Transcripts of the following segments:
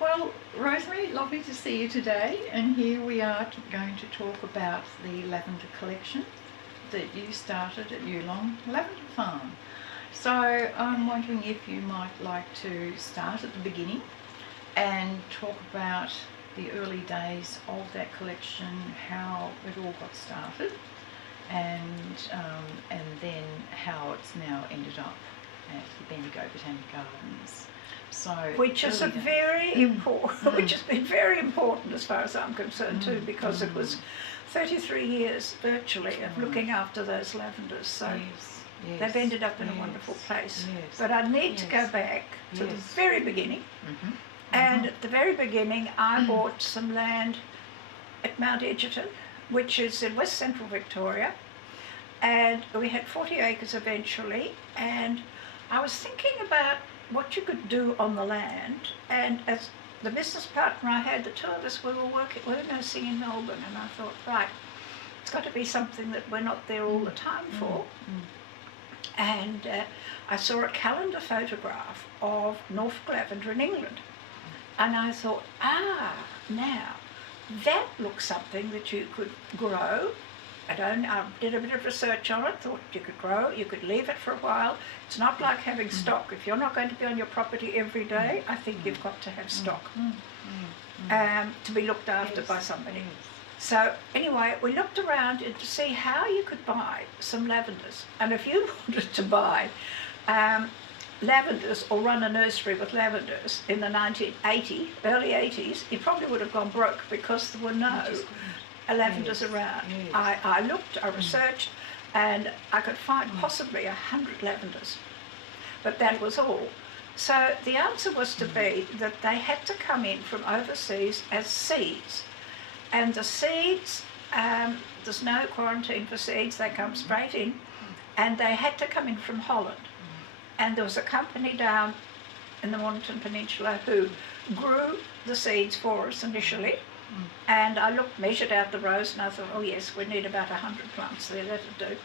Well, Rosemary, lovely to see you today, and here we are going to talk about the lavender collection that you started at Yuulong Lavender Farm. So I'm wondering if you might like to start at the beginning and talk about the early days of that collection, how it all got started, and then how it's now ended up at the Bendigo Botanic Gardens. So which is very important, which has been very important as far as I'm concerned too, because it was 33 years virtually of looking after those lavenders. So they've ended up in a wonderful place. But I need to go back to the very beginning. And at the very beginning, I bought some land at Mount Egerton, which is in West Central Victoria, and we had 40 acres eventually. And I was thinking about what you could do on the land, and as the business partner I had, the two of us, we were nursing in Melbourne, and I thought, right, it's got to be something that we're not there all the time for. And I saw a calendar photograph of Norfolk lavender in England, and I thought, now that looks something that you could grow. I did a bit of research on it, thought you could grow it, you could leave it for a while. It's not like having stock. If you're not going to be on your property every day, I think you've got to have stock to be looked after by somebody. So anyway, we looked around to see how you could buy some lavenders. And if you wanted to buy lavenders or run a nursery with lavenders in the early 80s, you probably would have gone broke because there were no lavenders around. I looked, I researched, and I could find possibly 100 lavenders, but that was all. So the answer was to be that they had to come in from overseas as seeds, and the seeds, there's no quarantine for seeds, they come straight in, and they had to come in from Holland. And there was a company down in the Mornington Peninsula who grew the seeds for us initially. And I measured out the rows, and I thought, oh yes, we need about 100 plants there, that'll do.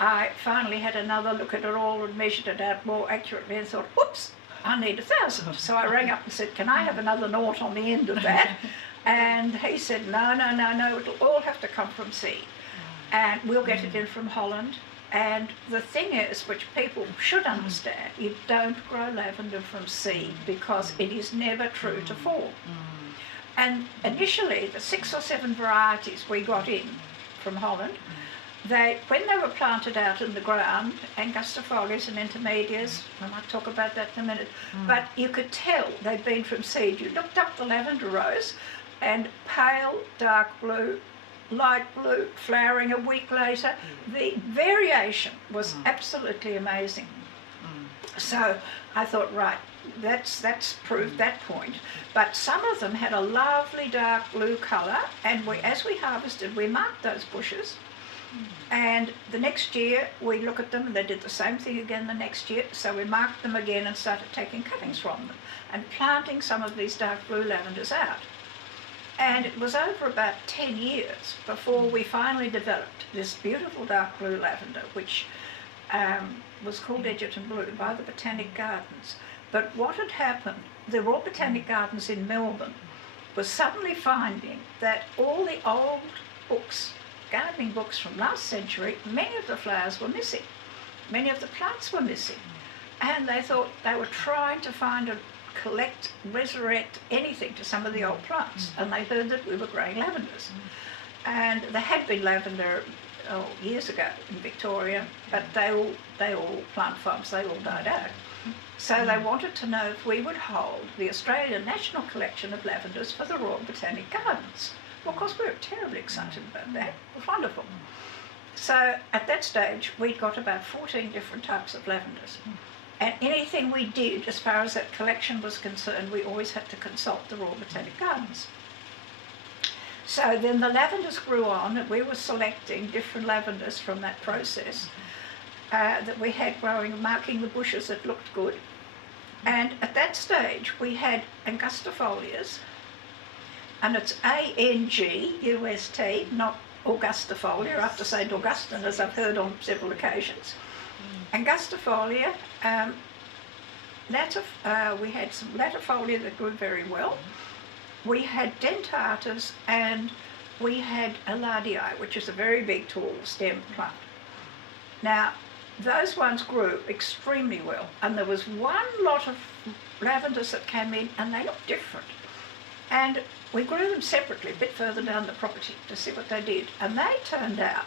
I finally had another look at it all and measured it out more accurately and thought, whoops, I need 1,000. So I rang up and said, can I have another nought on the end of that? And he said, no, it'll all have to come from seed. And we'll get it in from Holland. And the thing is, which people should understand, you don't grow lavender from seed because it is never true to form. And initially, the 6 or 7 varieties we got in from Holland, when they were planted out in the ground, angustifolias and intermedias, I might talk about that in a minute, but you could tell they'd been from seed. You looked up the lavender rose, and pale, dark blue, light blue, flowering a week later. The variation was absolutely amazing. So I thought, right, that's proved that point. But some of them had a lovely dark blue colour, and as we harvested, we marked those bushes. And the next year we look at them, and they did the same thing again the next year. So we marked them again and started taking cuttings from them and planting some of these dark blue lavenders out. And it was over about 10 years before we finally developed this beautiful dark blue lavender, which was called Egerton Blue by the Botanic Gardens. But what had happened, the Royal Botanic Gardens in Melbourne was suddenly finding that all the old books, gardening books from last century, many of the flowers were missing. Many of the plants were missing. And they thought they were trying to find collect, resurrect anything to some of the old plants. And they heard that we were growing lavenders. And there had been lavender years ago in Victoria, but they all plant farms, they all died out. So they wanted to know if we would hold the Australian National Collection of Lavenders for the Royal Botanic Gardens. Well, of course, we were terribly excited about that. It was wonderful. So at that stage, we'd got about 14 different types of lavenders. And anything we did, as far as that collection was concerned, we always had to consult the Royal Botanic Gardens. So then the lavenders grew on, and we were selecting different lavenders from that process that we had growing, marking the bushes that looked good. And at that stage, we had angustifolias, and it's A-N-G-U-S-T, not Augustifolia, after St. Augustine, as I've heard on several occasions. Angustifolia, we had some latifolia that grew very well. We had dentatas, and we had alardii, which is a very big, tall stem plant. Now, those ones grew extremely well, and there was one lot of lavenders that came in, and they looked different. And we grew them separately, a bit further down the property, to see what they did. And they turned out,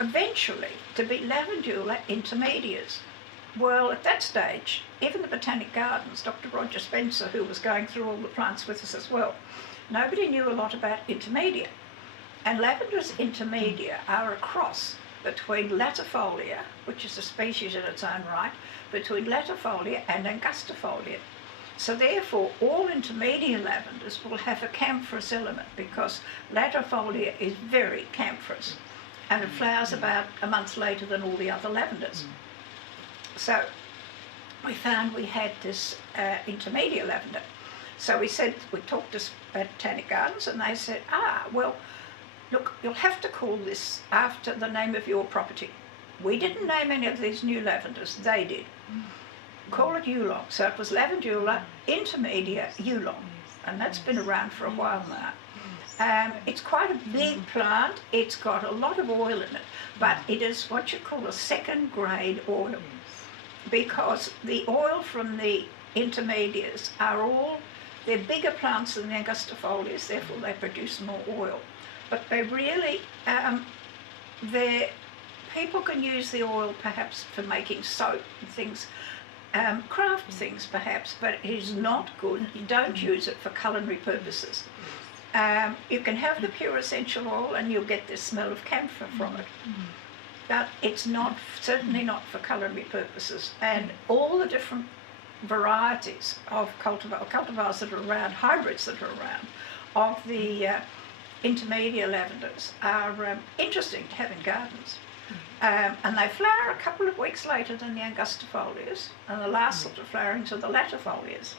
eventually, to be lavandula intermedias. Well, at that stage, even the Botanic Gardens, Dr. Roger Spencer, who was going through all the plants with us as well, nobody knew a lot about intermedia. And lavenders intermedia are a cross between latifolia, which is a species in its own right, between latifolia and angustifolia. So therefore, all intermediate lavenders will have a camphorous element, because latifolia is very camphorous, and it flowers about a month later than all the other lavenders. So we found we had this intermediate lavender. So we talked to Botanic Gardens, and they said, well, look, you'll have to call this after the name of your property. We didn't name any of these new lavenders, they did. Call it Yuulong. So it was Lavandula intermedia Yuulong, and that's been around for a while now. It's quite a big plant. It's got a lot of oil in it, but it is what you call a second grade oil, because the oil from the intermediates they're bigger plants than the angustifolias, therefore they produce more oil. But they really, people can use the oil perhaps for making soap and things, craft things perhaps, but it is not good. You don't use it for culinary purposes. You can have the pure essential oil and you'll get this smell of camphor from it. But it's certainly not for culinary purposes. And all the different varieties of cultivars that are around, hybrids that are around, of the intermediate lavenders are interesting to have in gardens. And they flower a couple of weeks later than the angustifolias, and the last sort of flowerings are the latifolias.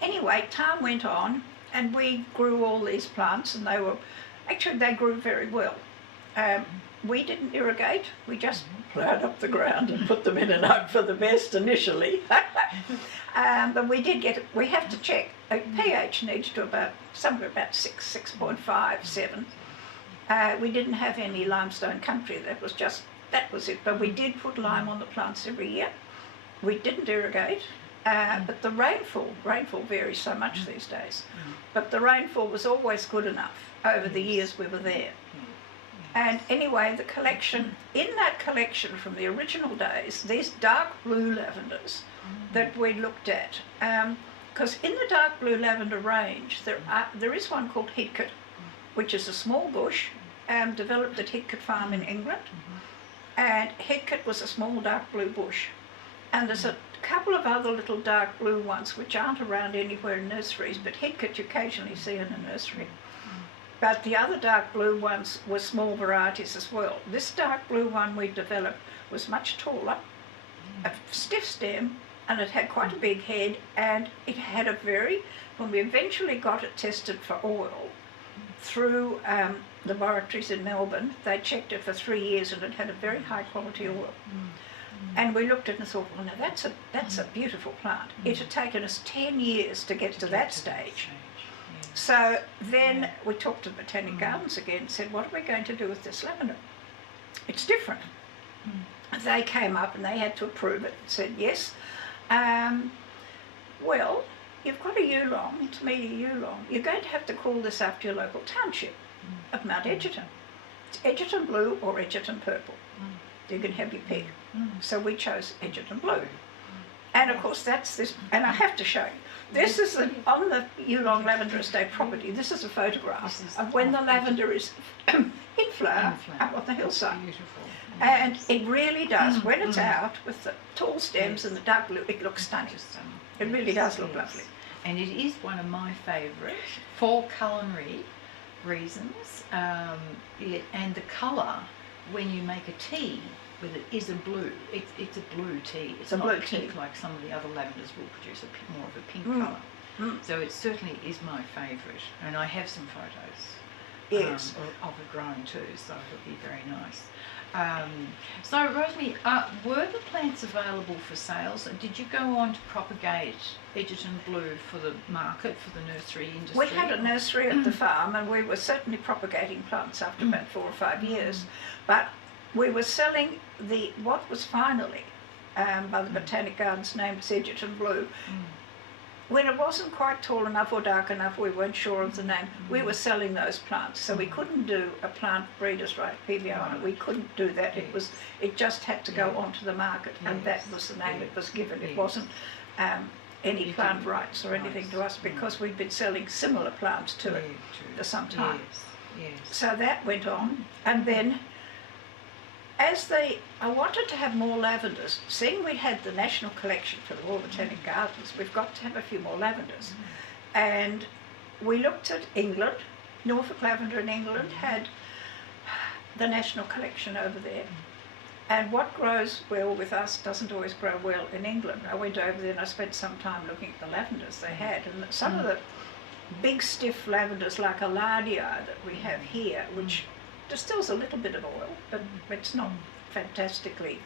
Anyway, time went on, and we grew all these plants, and they grew very well. We didn't irrigate, we just ploughed up the ground and put them in and hope for the best initially. But we have to check, a pH needs to somewhere about 6.5, 7. We didn't have any limestone country, that was it. But we did put lime on the plants every year. We didn't irrigate, but the rainfall varies so much these days. But the rainfall was always good enough over the years we were there. And anyway, in that collection from the original days, these dark blue lavenders that we looked at, because in the dark blue lavender range, there is one called Hidcote, which is a small bush, developed at Hidcote Farm in England. And Hidcote was a small dark blue bush. And there's a couple of other little dark blue ones which aren't around anywhere in nurseries, but Hidcote you occasionally see in a nursery. But the other dark blue ones were small varieties as well. This dark blue one we developed was much taller, a stiff stem, and it had quite a big head, and it had when we eventually got it tested for oil through laboratories in Melbourne, they checked it for 3 years, and it had a very high quality oil. And we looked at it and thought, well, now that's a beautiful plant. It had taken us 10 years to get to that stage. So then we talked to Botanic Gardens again and said, what are we going to do with this lavender? It's different. They came up and they had to approve it and said, yes. Well, you've got a Yuulong, intermediate Yuulong. You're going to have to call this after your local township of Mount Egerton. It's Egerton Blue or Egerton Purple. You can have your pick. So we chose Egerton Blue. And of course that's this, and I have to show you. This is on the Yuulong Lavender Estate property. This is a photograph of when the lavender is in flower up on the hillside. Beautiful. And it really does. When it's out with the tall stems and the dark blue, it looks stunning. It really does look lovely. And it is one of my favourite for culinary reasons. And the colour, when you make a tea with it, is a blue. It's a blue tea. It's not blue pink tea. like some of the other lavenders will produce more of a pink colour. So it certainly is my favourite, and I have some photos Yes. I'll be growing too, so it'll be very nice. So Rosemary, were the plants available for sales? Did you go on to propagate Egerton Blue for the market, for the nursery industry? We had a nursery at the farm, and we were certainly propagating plants after about 4 or 5 years, but we were selling what was finally by the Botanic Gardens named as Egerton Blue. When it wasn't quite tall enough or dark enough, we weren't sure of the name, we were selling those plants. So we couldn't do a plant breeder's right, PVO on it. We couldn't do that. It just had to go onto the market, and that was the name it was given. It wasn't any plant rights or anything to us, because we'd been selling similar plants to it for some time. So that went on, and then I wanted to have more lavenders. Seeing we had the National Collection for the Royal Botanic Gardens, we've got to have a few more lavenders. And we looked at England. Norfolk Lavender in England had the National Collection over there. And what grows well with us doesn't always grow well in England. I went over there and I spent some time looking at the lavenders they had. And some of the big stiff lavenders like Aladia that we have here, which distills a little bit of oil, but it's not fantastically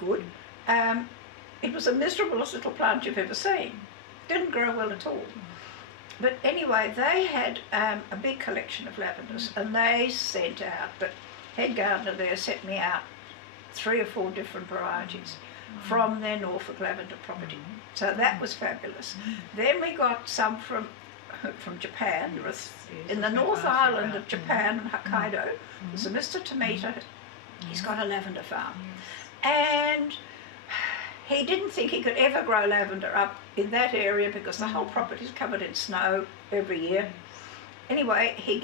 good. It was the miserablest little plant you've ever seen. Didn't grow well at all. But anyway, they had a big collection of lavenders, and they sent out, the head gardener there sent me out 3 or 4 different varieties from their Norfolk lavender property. So that was fabulous. Then we got some from Japan. In the North Island of Japan, Hokkaido, there's a Mr. Tomita. He's got a lavender farm. And he didn't think he could ever grow lavender up in that area because the whole property is covered in snow every year. Anyway, he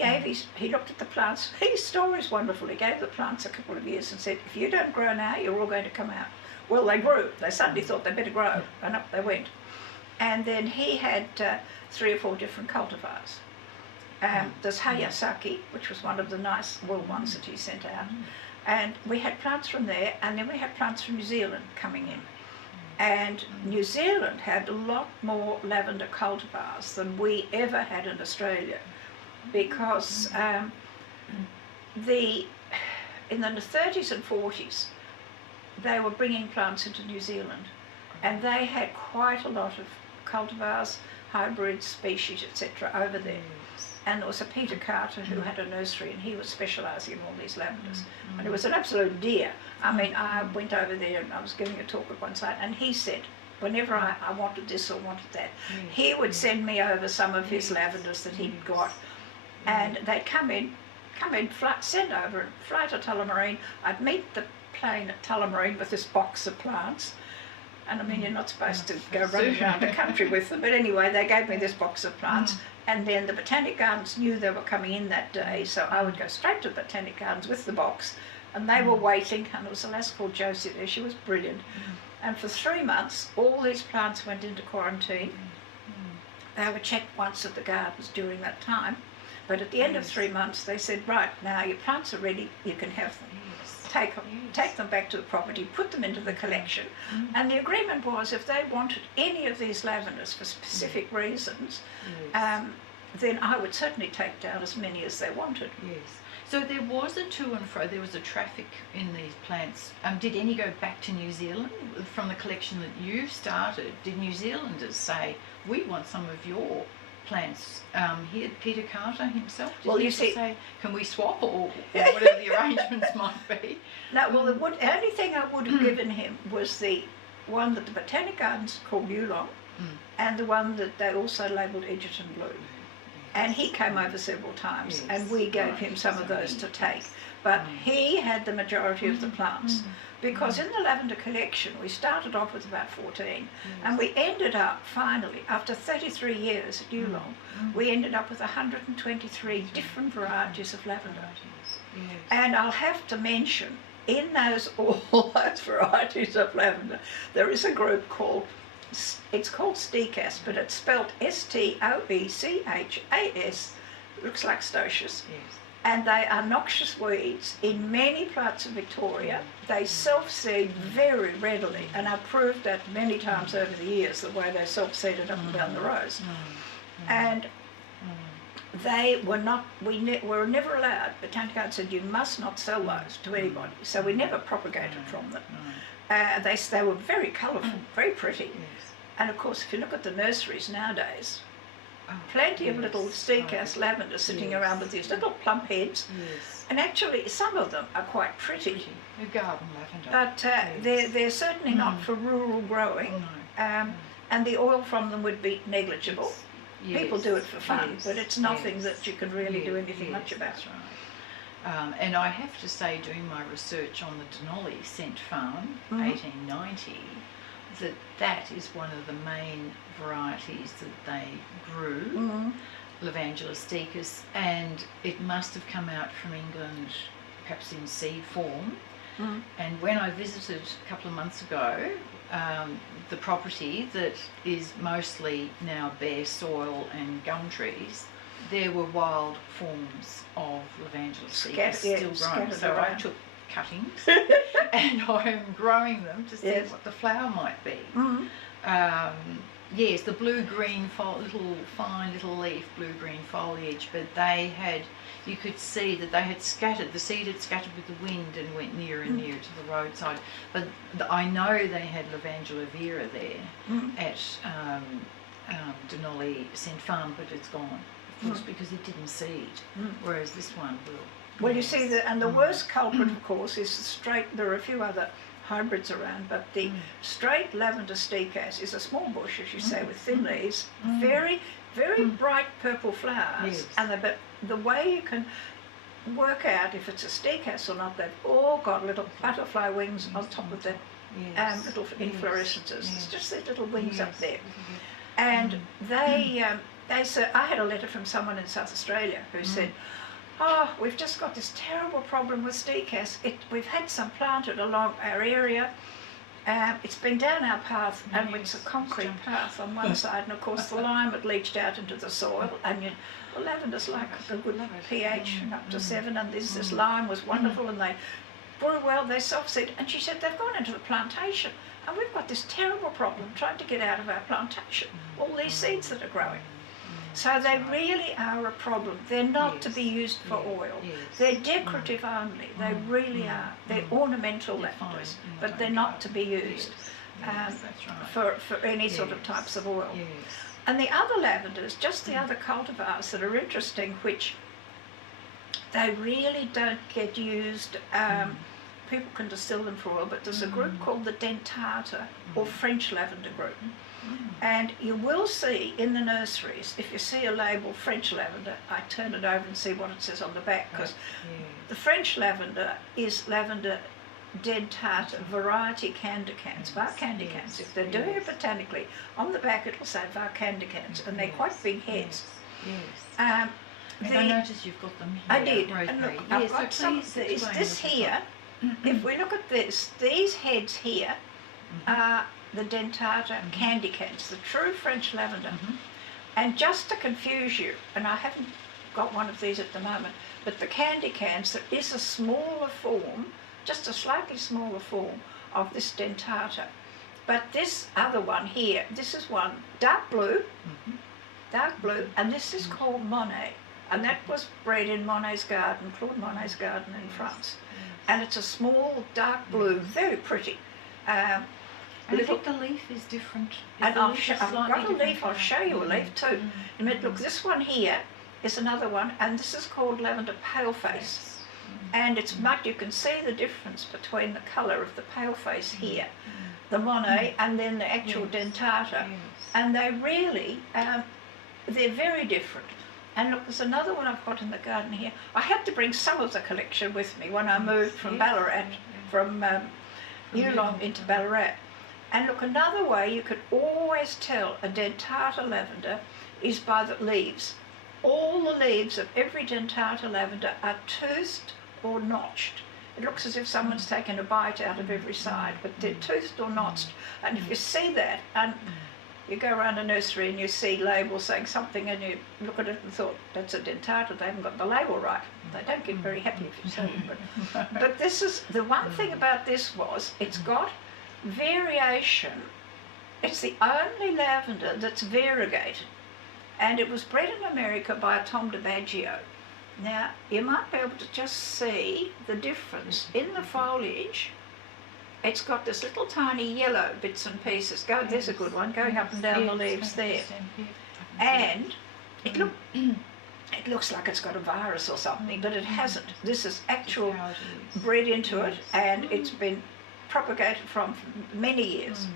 looked at the plants. His story is wonderful. He gave the plants a couple of years and said, if you don't grow now, you're all going to come out. Well, they grew. They suddenly thought they better grow, and up they went. And then he had 3 or 4 different cultivars. There's Hayasaki, which was one of the nice wool ones that he sent out. And we had plants from there, and then we had plants from New Zealand coming in. And New Zealand had a lot more lavender cultivars than we ever had in Australia, because in the 30s and 40s, they were bringing plants into New Zealand, and they had quite a lot of cultivars, hybrids, species, etc. over there. And there was a Peter Carter who had a nursery, and he was specialising in all these lavenders. And it was an absolute dear. I mean, I went over there and I was giving a talk at one side, and he said, whenever I wanted this or wanted that, he would send me over some of his lavenders that he'd got, and they'd come in, send over, fly to Tullamarine. I'd meet the plane at Tullamarine with this box of plants. And I mean, you're not supposed to go running around the country with them, but anyway, they gave me this box of plants, and then the Botanic Gardens knew they were coming in that day, so I would go straight to the Botanic Gardens with the box, and they were waiting, and there was a lass called Josie there. She was brilliant. And for 3 months, all these plants went into quarantine. They were checked once at the gardens during that time, but at the end of 3 months, they said, right, now your plants are ready, you can have them. Take them back to the property, put them into the collection, and the agreement was if they wanted any of these lavenders for specific reasons, then I would certainly take down as many as they wanted. So there was a to and fro, there was a traffic in these plants. Did any go back to New Zealand from the collection that you started? Did New Zealanders say, we want some of your plants? Here, Peter Carter himself, did he say, can we swap, or whatever the arrangements might be? No, well, the only thing I would have given him was the one that the Botanic Gardens called Yuulong, and the one that they also labelled Egerton Blue. And he came over several times, and we gave him some of those to take. But he had the majority of the plants, because in the lavender collection we started off with about 14, and we ended up finally, after 33 years at Yuulong, we ended up with 123 different varieties of lavender. And I'll have to mention, in all those varieties of lavender, there is a group called, it's called Steechas, but it's spelled Stoechas, looks like stoichus. And they are noxious weeds in many parts of Victoria. They self-seed very readily, and I've proved that many times over the years, the way they self-seeded up and down the rows. And they were not, were never allowed. Botanic Gardens said you must not sell those to anybody, so we never propagated from them. They were very colourful, very pretty. Yes. And of course, if you look at the nurseries nowadays, plenty of little steakhouse lavenders sitting around with these little plump heads. Yes. And actually, some of them are quite pretty. A garden lavender. But they're certainly not for rural growing. And the oil from them would be negligible. Yes. People do it for fun, Yes. but it's nothing Yes. that you can really do anything much about. That's right. And I have to say, doing my research on the Denali scent farm, 1890, that is one of the main varieties that they grew, Lavandula sticus, and it must have come out from England, perhaps in seed form. And when I visited a couple of months ago, the property that is mostly now bare soil and gum trees, there were wild forms of Lavandula sticus still growing. So I took cuttings and I'm growing them to see what the flower might be. Yes, the blue-green, fine little leaf, blue-green foliage, but they had, you could see that they had scattered, the seed had scattered with the wind and went nearer and nearer to the roadside. But I know they had Lavandula vera there at Denali Scent Farm, but it's gone, of course, because it didn't seed, whereas this one will. Well, you see, and the worst culprit, of course, is the straight, there are a few other hybrids around, but the straight lavender steakhouse is a small bush, as you say, with thin leaves, very, very bright purple flowers, and but the way you can work out if it's a steakhouse or not, they've all got little butterfly wings on top of the little inflorescences. It's just their little wings up there, and they said, I had a letter from someone in South Australia who said, "Oh, we've just got this terrible problem with steakhouse. We've had some planted along our area. It's been down our path, and it's a concrete path on one side, and of course the lime had leached out into the soil, and the lavender's like a good pH, up to 7, and this lime was wonderful, and they grew well, they self-seed." And she said, they've gone into the plantation, and we've got this terrible problem trying to get out of our plantation, all these seeds that are growing. So they really are a problem. They're not to be used for oil. They're decorative only. They really are. They're ornamental lavenders, but they're not to be used for any sort of types of oil. And the other lavenders, just the other cultivars that are interesting, which they really don't get used. People can distill them for oil, but there's a group called the dentata, or French lavender group. And you will see in the nurseries, if you see a label French lavender, I turn it over and see what it says on the back, because the French lavender is lavender dentata variety candicans, var candicans. If they're doing it botanically, on the back it'll say var candicans, and they're quite big heads. And I noticed you've got them here. I did. Rosemary. And look, I've got some of these. This here, if we look at this, these heads here are the dentata candicans, the true French lavender. And just to confuse you, and I haven't got one of these at the moment, but the candicans, there is a smaller form, just a slightly smaller form of this dentata. But this other one here, this is one dark blue, and this is called Monet. And that was bred in Monet's garden, Claude Monet's garden in France. And it's a small dark blue, very pretty. I think the leaf is different. And I've got a leaf, I'll show you a leaf too. Look, this one here is another one, and this is called lavender paleface. And it's much, you can see the difference between the colour of the paleface here, the Monet, and then the actual dentata. And they really, they're very different. And look, there's another one I've got in the garden here. I had to bring some of the collection with me when I moved from Ballarat, from Yuulong into Ballarat. And look, another way you could always tell a dentata lavender is by the leaves. All the leaves of every dentata lavender are toothed or notched. It looks as if someone's taken a bite out of every side, but they're toothed or notched. And if you see that, and you go around a nursery and you see labels saying something, and you look at it and thought, that's a dentata, they haven't got the label right. They don't get very happy if you tell them. But this is, the one thing about this was, it's got variation. It's the only lavender that's variegated. and it was bred in America by Tom DiBaggio. Now, you might be able to just see the difference in the foliage. It's got this little tiny yellow bits and pieces. There's a good one, going up and down the leaves there. And it looks like it's got a virus or something, but it hasn't. This is actual bred into it, and it's been propagated from many years,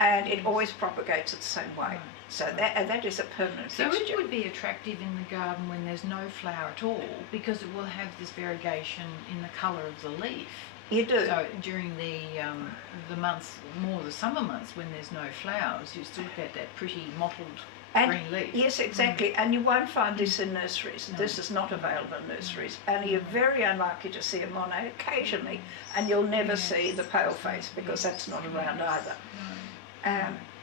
and it always propagates it the same way. So that is a permanent fixture. So it would be attractive in the garden when there's no flower at all, because it will have this variegation in the colour of the leaf. You do. So during the months, more the summer months, when there's no flowers, you still get that pretty mottled green leaf. Yes, exactly. And you won't find this in nurseries. No. This is not available in nurseries. And you're very unlikely to see a Monet occasionally, and you'll never see the pale face, because that's not around either.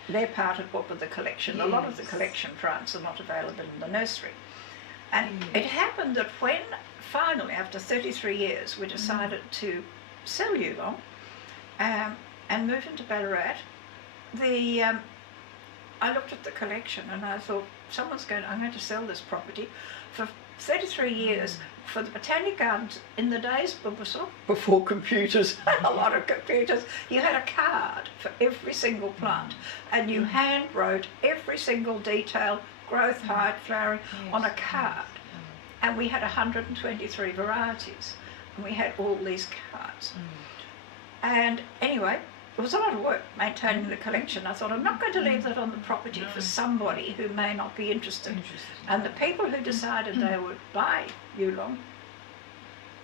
They're part of what with the collection. A lot of the collection plants are not available in the nursery. And it happened that when finally, after 33 years, we decided to sell Yuulong and move into Ballarat, I looked at the collection and I thought, I'm going to sell this property. For 33 years, for the Botanic Gardens, in the days before computers, a lot of computers, you had a card for every single plant, and you hand wrote every single detail, growth, height, flowering, on a card. And we had 123 varieties, and we had all these cards. And anyway, it was a lot of work maintaining the collection. I thought, I'm not going to leave that on the property for somebody who may not be interested. And the people who decided they would buy Yuulong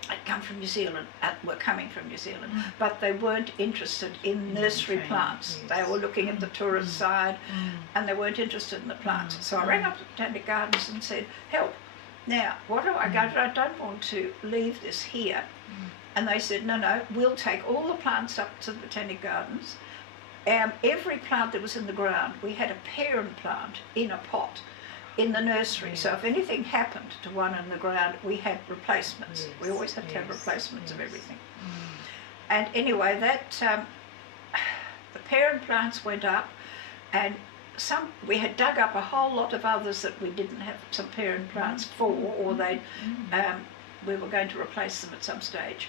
had come from New Zealand, were coming from New Zealand, but they weren't interested in nursery plants. They were looking at the tourist side, and they weren't interested in the plants. So I rang up the Botanic Gardens and said, help. Now, what do I go to? I don't want to leave this here. And they said, no, we'll take all the plants up to the Botanic Gardens. Every plant that was in the ground, we had a parent plant in a pot in the nursery. So if anything happened to one in the ground, we had replacements. We always had to have replacements of everything. And anyway, the parent plants went up, and we had dug up a whole lot of others that we didn't have some parent plants for, or we were going to replace them at some stage.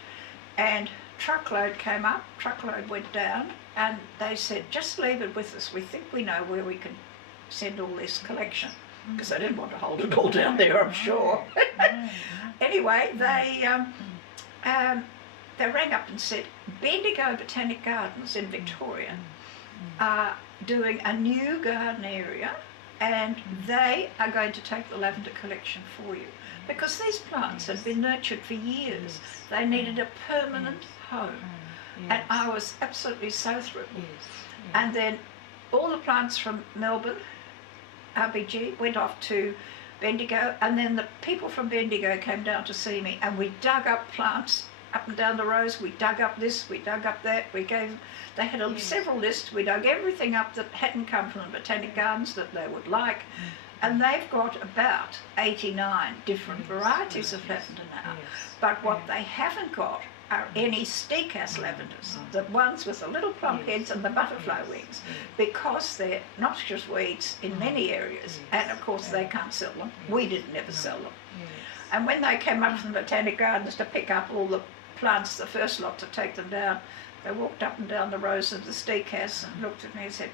And truckload came up, truckload went down, and they said, just leave it with us. We think we know where we can send all this collection. Because they didn't want to hold it all down there, I'm sure. Anyway, they rang up and said, Bendigo Botanic Gardens in Victoria are doing a new garden area, and they are going to take the lavender collection for you. Because these plants had been nurtured for years. They needed a permanent home. And I was absolutely so thrilled. And then all the plants from Melbourne, RBG, went off to Bendigo, and then the people from Bendigo came down to see me, and we dug up plants up and down the rows. We dug up this, we dug up that, they had several lists. We dug everything up that hadn't come from the Botanic Gardens that they would like. And they've got about 89 different varieties of lavender now. But what they haven't got are any steakhouse lavenders, the ones with the little plump heads and the butterfly wings, because they're noxious weeds in many areas, and of course they can't sell them. We didn't ever sell them. And when they came up from the Botanic Gardens to pick up all the plants, the first lot to take them down, they walked up and down the rows of the steakhouse and looked at me and said,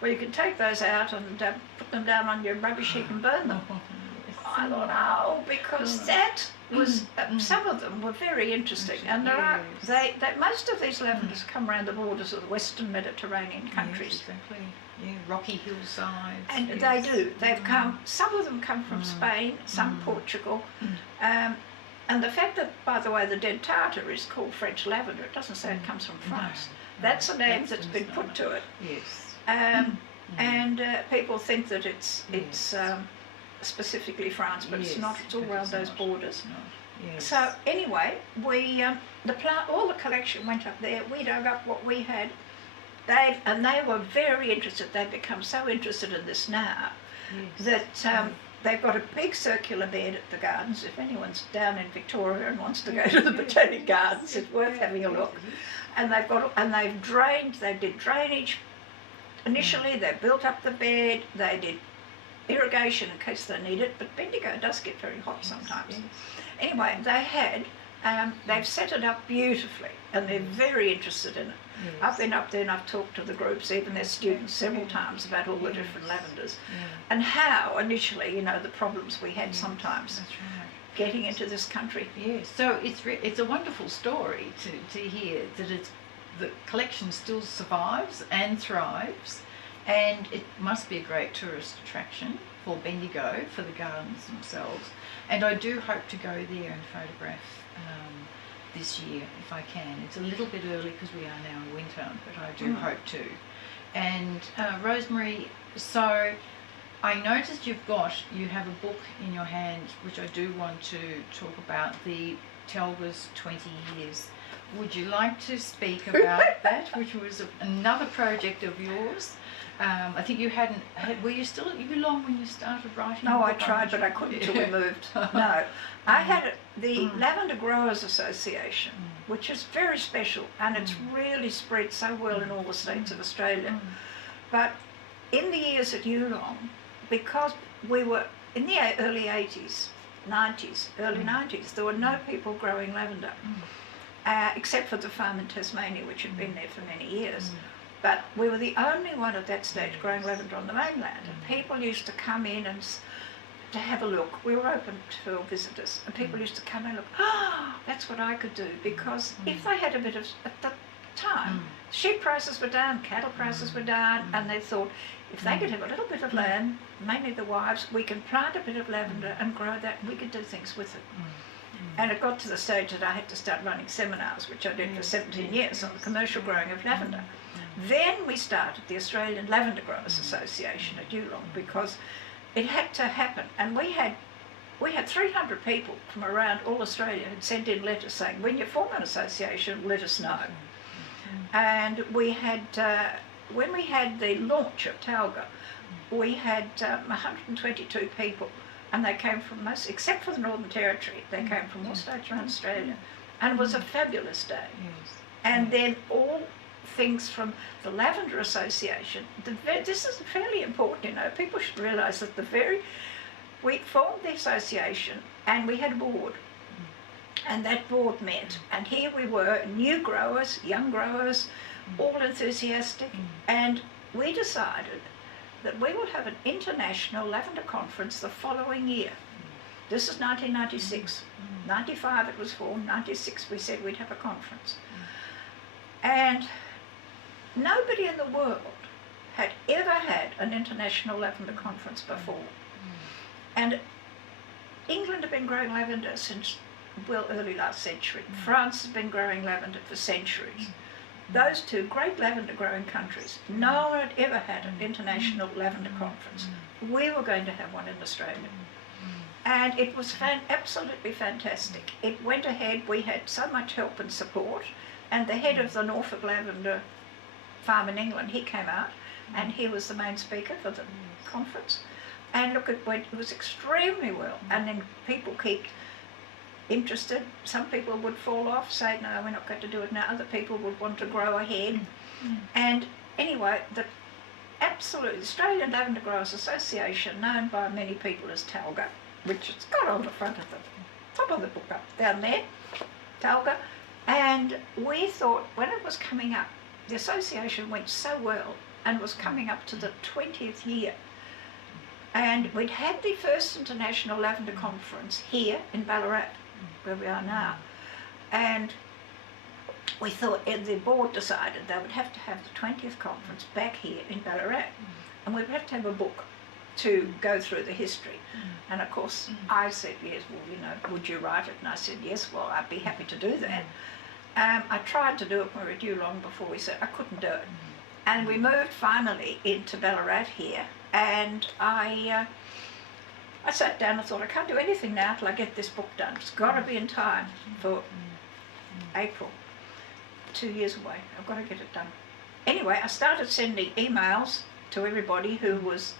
well, you can take those out and put them down on your rubbish heap and burn them. I thought, oh, because that was, some of them were very interesting. And most of these lavenders come around the borders of the Western Mediterranean countries. Yes, exactly. Yeah, rocky hillsides. And they do. They've come, some of them come from Spain, some Portugal. And the fact that, by the way, the dentata is called French lavender, it doesn't say it comes from France. That's a name that's been put to it. Yes. And people think that it's specifically France, but it's not. It's all around those borders. So anyway, all the collection went up there. We dug up what we had. They were very interested. They've become so interested in this now that they've got a big circular bed at the gardens. If anyone's down in Victoria and wants to go to the Botanic Gardens, it's worth having a look. And they did drainage. Initially, they built up the bed. They did irrigation in case they need it, but Bendigo does get very hot sometimes. Yes. Anyway, they've set it up beautifully, and they're very interested in it. Yes. I've been up there and I've talked to the groups, even their students, several times about all the different lavenders and how initially, you know, the problems we had sometimes That's right. getting into this country. Yes, so it's a wonderful story to hear that the collection still survives and thrives, and it must be a great tourist attraction for Bendigo, for the gardens themselves. And I do hope to go there and photograph this year if I can. It's a little bit early because we are now in winter, but I do hope to. And Rosemary, so I noticed you have a book in your hand which I do want to talk about, the TALGA's 20 years. Would you like to speak about that, which was another project of yours? I think you were you still at Yuulong when you started writing? No, I tried, but I couldn't till we moved. No, I had the Lavender Growers Association, which is very special, and it's really spread so well in all the states of Australia. But in the years at Yuulong, because we were in the early 80s, 90s, early 90s, there were no people growing lavender, except for the farm in Tasmania, which had been there for many years. But we were the only one at that stage growing lavender on the mainland, and people used to come in and to have a look. We were open to visitors, and people used to come and look, that's what I could do, because if they had a bit of, at the time, sheep prices were down, cattle prices were down, and they thought, if they could have a little bit of land, mainly the wives, we can plant a bit of lavender and grow that, and we could do things with it. And it got to the stage that I had to start running seminars, which I did for 17 years, on the commercial growing of lavender. Then we started the Australian Lavender Growers Association at Yuulong, because it had to happen. And we had 300 people from around all Australia who'd sent in letters saying, when you form an association, let us know. And we had, when we had the launch of TALGA, we had 122 people, and they came from most, except for the Northern Territory, they came from all states around Australia. And it was a fabulous day. And then all things from the Lavender Association. This is fairly important, you know. People should realise that we formed the association and we had a board. And that board met. And here we were, new growers, young growers, all enthusiastic. And we decided that we would have an international lavender conference the following year. This is 1996. 95 it was formed. 96 we said we'd have a conference. And nobody in the world had ever had an international lavender conference before. And England had been growing lavender since, well, early last century. France has been growing lavender for centuries. Those two great lavender growing countries, no one had ever had an international lavender conference. We were going to have one in Australia. And it was absolutely fantastic. It went ahead, we had so much help and support, and the head of the Norfolk Lavender farm in England, he came out, and he was the main speaker for the conference. And look, it was extremely well, and then people kept interested. Some people would fall off, say, no, we're not going to do it now. Other people would want to grow ahead. And anyway, the absolute Australian Lavender Growers Association, known by many people as TALGA, which it's got on the front of the top of the book up down there, TALGA. And we thought when it was coming up, the association went so well and was coming up to the 20th year. And we'd had the first International Lavender Conference here in Ballarat, where we are now. And we thought, the board decided they would have to have the 20th conference back here in Ballarat. And we would have to have a book to go through the history. And of course, I said, yes, well, you know, would you write it? And I said, yes, well, I'd be happy to do that. I tried to do it when we were at Yuulong before we said I couldn't do it. And we moved finally into Ballarat here, and I sat down and thought, I can't do anything now till I get this book done. It's got to be in time for April. 2 years away. I've got to get it done. Anyway, I started sending emails to everybody who was,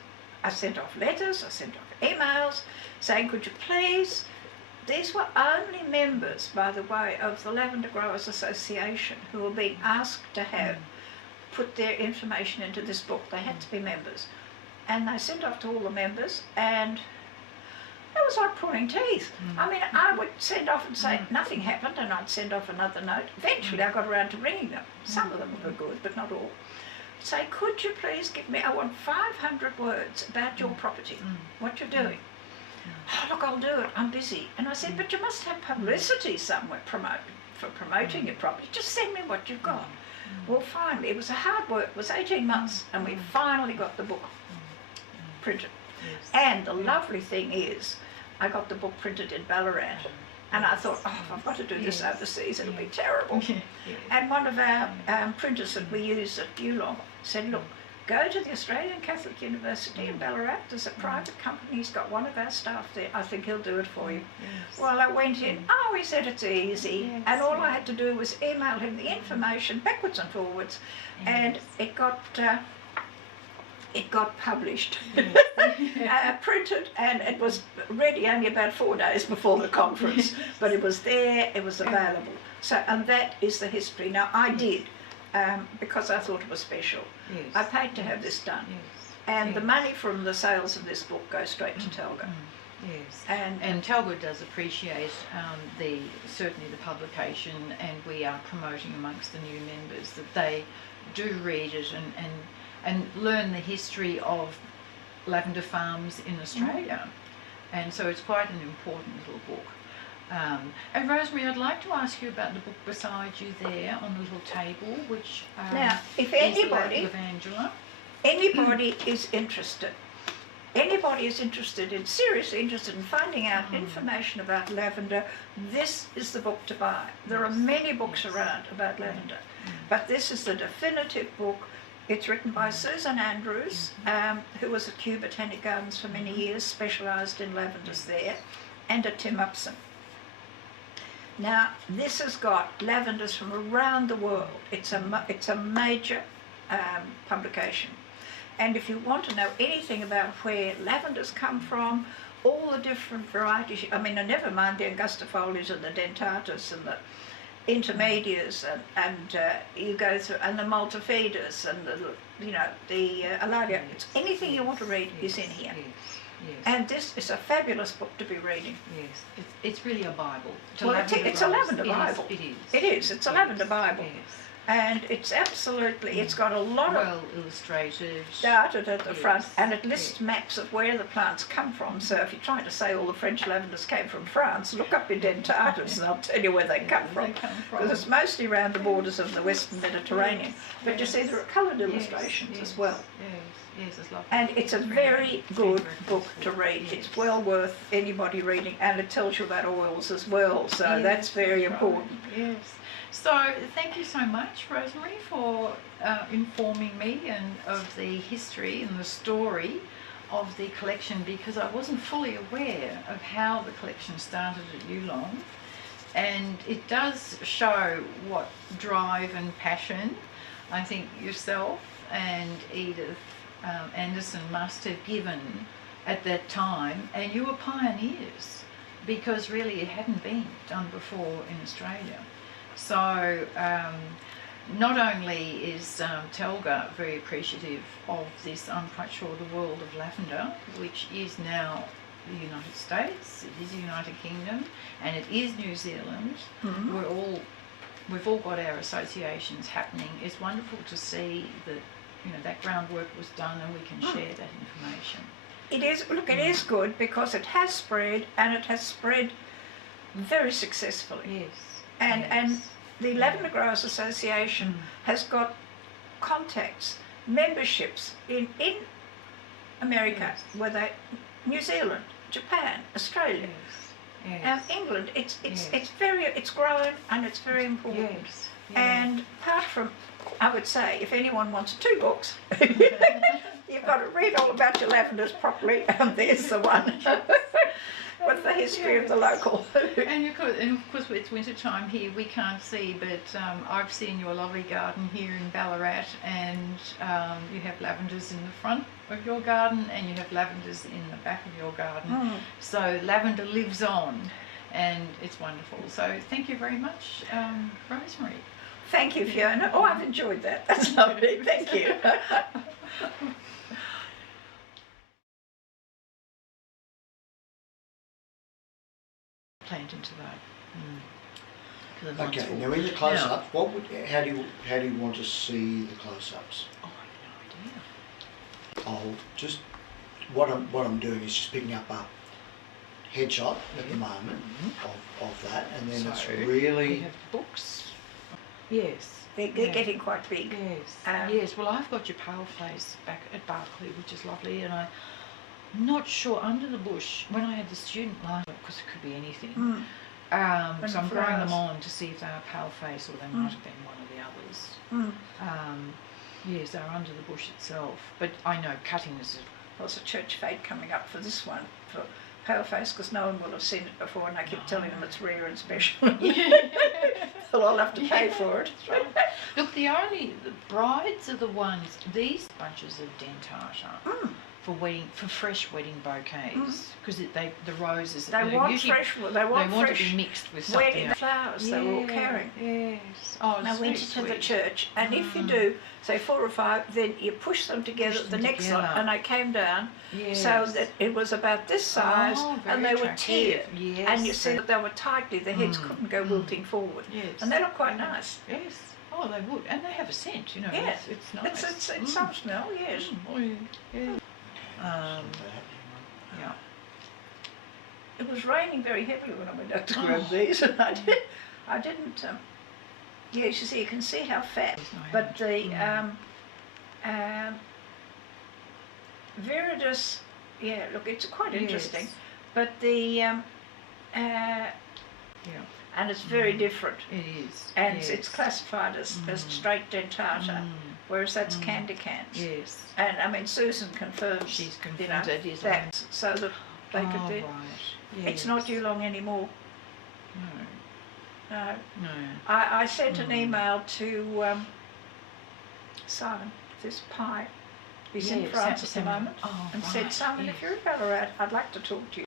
I sent off letters, I sent off emails saying, could you please, these were only members, by the way, of the Lavender Growers Association who were being asked to have put their information into this book. They had to be members. and they sent off to all the members, and it was like pulling teeth. I mean, I would send off and say nothing happened, and I'd send off another note. Eventually I got around to ringing them. Some of them were good, but not all. Say, could you please give me, I want 500 words about your property, what you're doing. Oh, look, I'll do it, I'm busy. And I said, but you must have publicity somewhere for promoting your property. Just send me what you've got. Well, finally, it was a hard work, it was 18 months, and we finally got the book printed. And the lovely thing is, I got the book printed in Ballarat, and I thought, oh, I've got to do this overseas, it'll be terrible. And one of our printers that we use at Yuulong said, look, go to the Australian Catholic University in Ballarat, there's a private company, he's got one of our staff there, I think he'll do it for you. Well, I went in, oh, he said it's easy, and all I had to do was email him the information backwards and forwards, and it got published, printed, and it was ready only about 4 days before the conference, but it was there, it was available. So, and that is the history. Now, I did, because I thought it was special. I paid to have this done, and the money from the sales of this book goes straight to TALGA. And TALGA does appreciate certainly the publication, and we are promoting amongst the new members that they do read it and learn the history of lavender farms in Australia. And so it's quite an important little book. And Rosemary, I'd like to ask you about the book beside you there on the little table, which now, if anybody is interested, seriously interested in finding out information about lavender, this is the book to buy. There are many books around about lavender, but this is the definitive book. It's written by Susan Andrews, who was at Kew Botanic Gardens for many years, specialised in lavenders there, and at Tim Upson. Now, this has got lavenders from around the world. It's a major publication. And if you want to know anything about where lavenders come from, all the different varieties, I mean, never mind the angustifolias and the dentatus and the intermedias, and you go through, and the multifidus, and the alaria. Anything you want to read is in here. And this is a fabulous book to be reading. It's really a Bible. It's a lavender Bible. It is. It's a lavender Bible. And it's absolutely, it's got a lot of illustrated data at the front, and it lists maps of where the plants come from. So if you're trying to say all the French lavenders came from France, look up your dentatus and I'll tell you where they come from. Because it's mostly around the borders of the Western Mediterranean. But you see there are coloured illustrations as well. It's lovely. And it's a very good book to read. It's well worth anybody reading, and it tells you about oils as well, so that's very important. So thank you so much, Rosemary, for informing me of the history and the story of the collection, because I wasn't fully aware of how the collection started at Yuulong, and it does show what drive and passion I think yourself and Edith Anderson must have given at that time, and you were pioneers, because really it hadn't been done before in Australia. So not only is TALGA very appreciative of this, I'm quite sure, the world of lavender, which is now the United States, it is the United Kingdom, and it is New Zealand. We've all got our associations happening. It's wonderful to see that that groundwork was done, and we can share that information. It is. Look, it is good, because it has spread, and it has spread very successfully. And the Lavender Growers Association has got contacts, memberships in America, New Zealand, Japan, Australia, England. It's growing, and it's very important. And apart from, I would say, if anyone wants 2 books, you've got to read all about your lavenders properly, and there's the one. With the history of the local. And of course it's winter time here, we can't see, but I've seen your lovely garden here in Ballarat, and you have lavenders in the front of your garden, and you have lavenders in the back of your garden. So lavender lives on, and it's wonderful. So thank you very much, Rosemary. Thank you, Fiona. Oh, I've enjoyed that. That's lovely. Thank you. plant into that. For the Okay, months now in the close-up, how do you want to see the close-ups? Oh, I have no idea. I'll just what I'm doing is just picking up a headshot at the moment of that, and then it's really we have books. Yes. They're getting quite big. Yes. Yes. Well, I've got your pale face back at Berkeley, which is lovely, and I'm not sure under the bush when I had the student last week, because it could be anything. So I'm growing them on to see if they are pale face or they might have been one of the others. Yes, they're under the bush itself, but I know cutting is. There's a church fete coming up for this one for pale face because no one will have seen it before, and I keep telling them it's rare and special. They'll all have to pay for it. Look, the brides are the ones. These bunches of dentata for fresh wedding bouquets because the roses they want fresh. They want to be mixed with something wedding flowers. They were all carrying. Yes. Oh, I went into the church, and if you do say 4 or 5, then you push them together. The next lot, and I came down so that it was about this size, and they were tiered. Yes. And you see that they were tightly. The heads couldn't go wilting forward. Yes. And they look quite nice. Yes. Oh, they would, and they have a scent. You know. Yes. It's nice. It's some smell. Yes. Yeah. It was raining very heavily when I went out to grab these, and I didn't. Yes, you see, you can see how fat. But the Viridis, look, it's quite interesting. But the and it's very different. It is. And it's classified as straight dentata, whereas that's candy cans. Yes. And I mean, Susan confirms. She's confirmed it is that, so that they could be. Right. Yes. It's not Yuulong anymore. No. No. I sent an email to Simon, this pie. He's in France at the moment, and said, Simon, if you're in Ballarat, I'd like to talk to you.